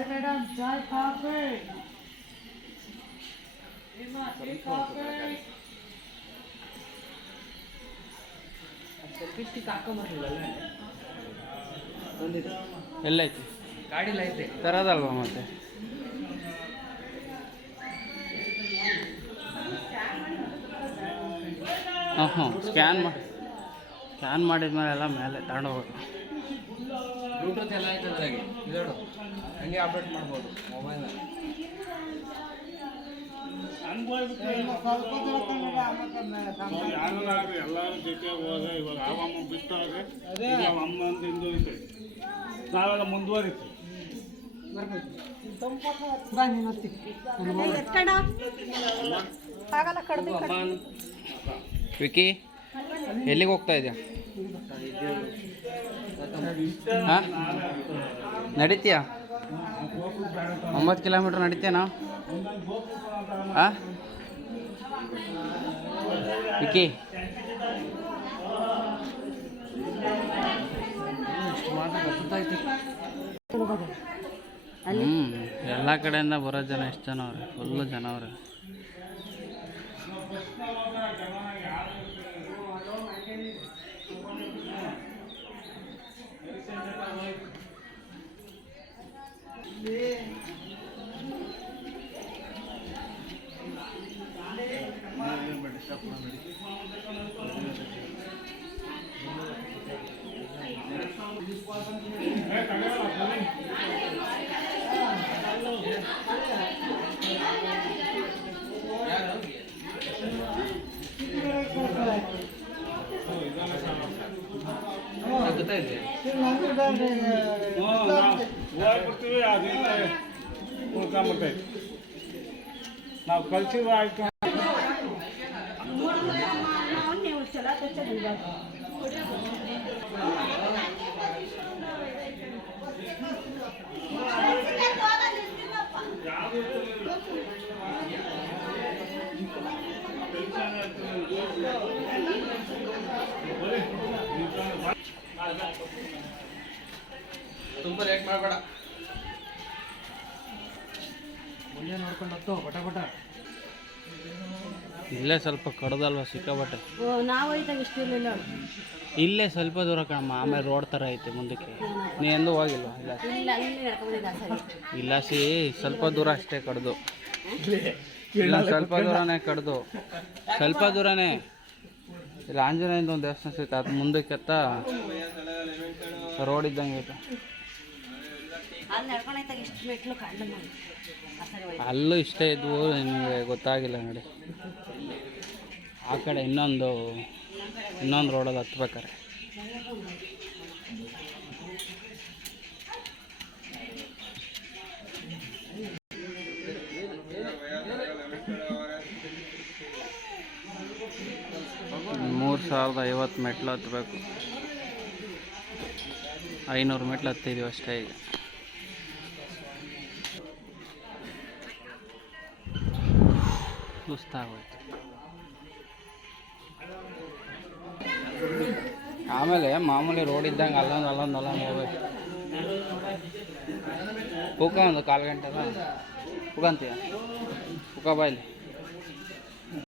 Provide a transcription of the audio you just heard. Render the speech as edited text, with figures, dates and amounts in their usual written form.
Hi madam, chai coffee. Emma, tea coffee. Selfie stick ಹಾಕೊಂಬರ್ಲಿಲ್ಲ ಬಂದಿದೆ ಎಲ್ಲೈತಿ ಗಾಡಿಲಿ ಐತೆ ತರೋದಲ್ವಾ ಮತ್ತೆ ಹಾಂ ಸ್ಕ್ಯಾನ್ ಮಾಡಿದ್ಮೇಲೆ ಎಲ್ಲ ಮೇಲೆ ತಗೊಂಡೋಗ್ಬೇಕು ಬ್ಲೂಟೂತ್ ಎಲ್ಲ ಐತೆ ಅದ್ರಾಗೆ ಇದೋಡು ಹಂಗೆ ಅಪ್ಡೇಟ್ ಮಾಡ್ಬೋದು ಮೊಬೈಲ್ನಲ್ಲಿ ಎಲ್ಲರೂ ಜೊತೆ ಹೋದ್ರೆ ಇವಾಗ ಅಮ್ಮ ಬಿಟ್ಟೋದ್ರೆ ಅಮ್ಮ ಅಂತ ಹಿಂದುಳಿತು ನಾವೆಲ್ಲ ಮುಂದುವರಿತು ವಿಕಿ ಎಲ್ಲಿಗೆ ಹೋಗ್ತಾ ಇದೆಯಾ ಹಾಂ ನಡೀತೀಯಾ 9 ಕಿಲೋಮೀಟ್ರ್ ನಡೀತೀಯನಾ ಹಾಂ ವಿಕಿ ಎಲ್ಲ ಕಡೆಯಿಂದ ಬರೋ ಜನ ಎಷ್ಟು ಜನ ಅವ್ರೆ ಫುಲ್ಲು ಜನ ಅವ್ರೆ ಹೋಗ್ಬಿಡ್ತೀವಿ ಅದರಿಂದ ಉಳ್ಕೊಂಬಿಟ್ಟೈತಿ ನಾವು ಕಲ್ಸಿದ ಆಯ್ತು ತುಂಬ ಲೇಟ್ ಮಾಡಬೇಡ ಮುಂದೆ ನೋಡ್ಕೊಂಡು ಹತ್ತು ಪಟ ಪಟ ಇಲ್ಲೇ ಸ್ವಲ್ಪ ಕಡ್ದಲ್ವ ಸಿಕ್ಕಾಬಟ್ಟೆ ನಾವು ಇದ್ದಾಗ ಇಷ್ಟು ಇರಲಿಲ್ಲ ಇಲ್ಲೇ ಸ್ವಲ್ಪ ದೂರ ಕಣಮ್ಮ ಆಮೇಲೆ ರೋಡ್ ಥರ ಐತೆ ಮುಂದಕ್ಕೆ ನೀ ಎಂದೂ ಹೋಗಿಲ್ವ ಇಲ್ಲ ಸಿ ಸ್ವಲ್ಪ ದೂರ ಅಷ್ಟೇ ಕಡ್ದು ಇಲ್ಲ ಸ್ವಲ್ಪ ದೂರನೇ ಕಡ್ದು ಸ್ವಲ್ಪ ದೂರನೇ ಇಲ್ಲಿ ಆಂಜನೇಯಂದು ಒಂದು ದೇವಸ್ಥಾನ ಸಿಗುತ್ತೆ ಅದು ಮುಂದಕ್ಕೆ ಎತ್ತ ರೋಡ್ ಇದ್ದಂಗೆ ಐತೆ ಅಲ್ಲೂ ಇಷ್ಟೇ ಇದ್ವು ನಿಮಗೆ ಗೊತ್ತಾಗಿಲ್ಲ ನೋಡಿ ಆ ಕಡೆ ಇನ್ನೊಂದು ರೋಡಲ್ಲಿ ಹತ್ಬೇಕಾರೆ $3050 ಮೆಟ್ಲು ಹತ್ತಬೇಕು 500 ಮೆಟ್ಲು ಹತ್ತಿದ್ದೀವಿ ಅಷ್ಟೇ ಈಗ ಸುಸ್ತಾಗೋಯ್ತು ಆಮೇಲೆ ಮಾಮೂಲಿ ರೋಡ್ ಇದ್ದಂಗೆ ಅಲ್ಲೊಂದು ಹೋಗ್ಬೇಕು ಪೂಕ ಒಂದು 1/4 ಗಂಟೆ ಪೂಕ ಅಂತೀಯ ಪೂಕ ಬಾಯ್ಲಿ